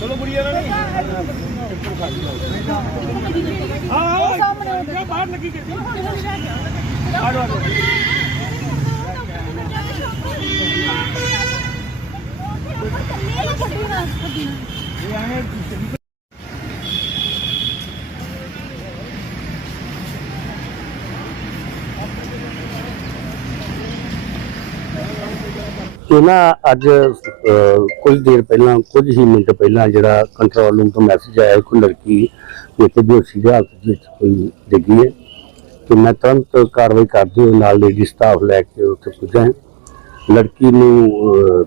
ਚਲੋ ਬੁੜੀਆ ਨਾ ਨਹੀਂ ਹਾਂ ਸਾਹਮਣੇ ਬਾਹਰ ਲੱਗੀ ਕੇ ਆੜੋ ਆੜੋ ਇਹ ਨਾ ਅੱਜ ਕੁਝ ਦੇਰ ਪਹਿਲਾਂ ਕੁਝ ਹੀ ਮਿੰਟ ਪਹਿਲਾਂ ਜਿਹੜਾ ਕੰਟਰੋਲ ਰੂਮ ਤੋਂ ਮੈਸੇਜ ਆਇਆ ਕਿ ਲੜਕੀ ਇੱਥੇ ਬੇਹੋਸ਼ੀ ਦੀ ਹਾਲਤ ਵਿੱਚ ਕੋਈ ਡਿੱਗੀ ਹੈ ਤੇ ਮੈਂ ਤੁਰੰਤ ਕਾਰਵਾਈ ਕਰਦੇ ਹੋਏ ਨਾਲ ਲੇਡੀ ਸਟਾਫ ਲੈ ਕੇ ਉੱਥੇ ਪੁੱਜਾ। ਲੜਕੀ ਨੂੰ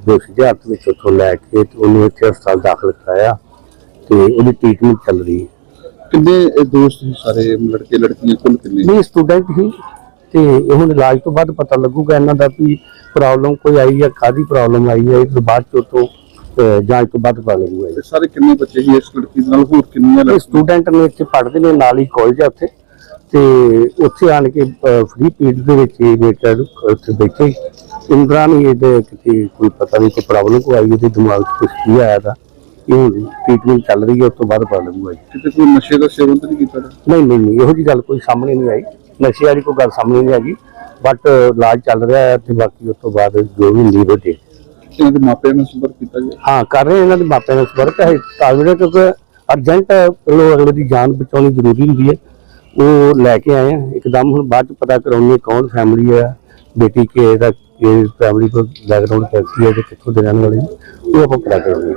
ਬੇਹੋਸ਼ੀ ਦੀ ਹਾਲਤ ਵਿੱਚ ਉੱਥੋਂ ਲੈ ਕੇ ਤੇ ਉਹਨੂੰ ਇੱਥੇ ਹਸਪਤਾਲ ਦਾਖਲ ਕਰਾਇਆ ਤੇ ਉਹਦੀ ਟ੍ਰੀਟਮੈਂਟ ਚੱਲ ਰਹੀ ਹੈ। ਕਿੰਨੇ ਇਹ ਦੋਸਤ ਸੀ ਸਾਰੇ ਲੜਕੇ ਲੜਕੀਆਂ ਕੁੱਲ ਕਿੰਨੇ? ਨਹੀਂ ਸਟੂਡੈਂਟ ਹੀ। ਤੇ ਇਹ ਹੁਣ ਇਲਾਜ ਤੋਂ ਬਾਅਦ ਪਤਾ ਲੱਗੂਗਾ ਇਹਨਾਂ ਦਾ ਵੀ ਪ੍ਰੋਬਲਮ ਕੋਈ ਆਈ ਹੈ ਕਾਦੀ ਪ੍ਰੋਬਲਮ ਆਈ ਹੈ ਇਹ ਬਾਅਦ ਚੋਂ ਤੋਂ ਜਾਂਚ ਤੋਂ ਬਾਅਦ ਪਤਾ ਲੱਗੂਗਾ ਤੇ ਸਾਰੇ ਕਿੰਨੇ ਬੱਚੇ ਸੀ ਇਸ ਲੜਕੀ ਦੇ ਨਾਲ ਹੋਰ ਕਿੰਨੀਆਂ ਇਹ ਸਟੂਡੈਂਟ ਨੇ ਇੱਥੇ ਪੜ੍ਹਦੇ ਨੇ ਨਾਲ ਹੀ ਕਾਲਜ ਆ ਉੱਥੇ। ਤੇ ਉੱਥੇ ਆਣ ਕੇ ਫ੍ਰੀ ਪੀਰੀਅਡ ਦੇ ਵਿੱਚ ਇਹ ਬੇਟਾ ਉੱਥੇ ਬੈਠੇ ਇੰਦਰਾ ਨੇ ਇਹਦੇ ਕਿਤੇ ਕੋਈ ਪਤਾ ਨਹੀਂ ਕੋਈ ਪ੍ਰੋਬਲਮ ਕੋ ਆਈ ਉਹਦੇ ਦਿਮਾਗ 'ਚ ਕੁਛ ਕੀ ਆਇਆ ਦਾ ਇਹ ਟ੍ਰੀਟਮੈਂਟ ਚੱਲ ਰਹੀ ਹੈ ਉਸ ਤੋਂ ਬਾਅਦ ਪਤਾ ਲੱਗੂਗਾ ਜੀ। ਕਿਤੇ ਕੋਈ ਨਸ਼ੇ ਦਾ ਸੇਵਨ ਤਾਂ ਨਹੀਂ ਕੀਤਾ? ਨਹੀਂ ਨਹੀਂ ਨਹੀਂ ਇਹੋ ਜੀ ਗੱਲ ਕੋਈ ਸਾਹਮਣੇ ਨਹੀਂ ਆਈ। ਨਸ਼ੇ ਵਾਲੀ ਕੋਈ ਗੱਲ ਸਾਹਮਣੇ ਨਹੀਂ ਆਈ ਬਟ ਇਲਾਜ ਚੱਲ ਰਿਹਾ ਹੈ ਤੇ ਬਾਕੀ ਉਸ ਤੋਂ ਬਾਅਦ ਜੋ ਵੀ ਲੀਵਰ ਦੇ। ਇਹਨਾਂ ਦੇ ਮਾਪਿਆਂ ਨਾਲ ਸੰਪਰਕ ਕੀਤਾ ਗਿਆ? ਹਾਂ ਕਰ ਰਹੇ ਹਾਂ, ਇਹਨਾਂ ਦੇ ਮਾਪਿਆਂ ਨਾਲ ਸੰਪਰਕ ਹੈ ਤਾਲਮੇਲ ਕਿਉਂਕਿ ਅਰਜੈਂਟ ਲੋ ਅਗਲੇ ਦੀ ਜਾਨ ਬਚਾਉਣੀ ਜ਼ਰੂਰੀ ਹੁੰਦੀ ਹੈ। ਉਹ ਲੈ ਕੇ ਆਏ ਆ ਇੱਕਦਮ ਹੁਣ ਬਾਅਦ ਚ ਪਤਾ ਕਰਾਉਣੀ ਹੈ ਕੌਣ ਫੈਮਿਲੀ ਹੈ ਬੇਟੀ ਕੇ ਦਾ ਫੈਮਿਲੀ ਕੋ ਬੈਕਗ੍ਰਾਉਂਡ ਕੈਸੀ ਹੈ ਤੇ ਕਿੱਥੋਂ ਦੇ ਰਹਿਣ ਵਾਲੇ ਨੇ ਉਹ ਆਪਾਂ ਪਤਾ ਕਰਾਂਗੇ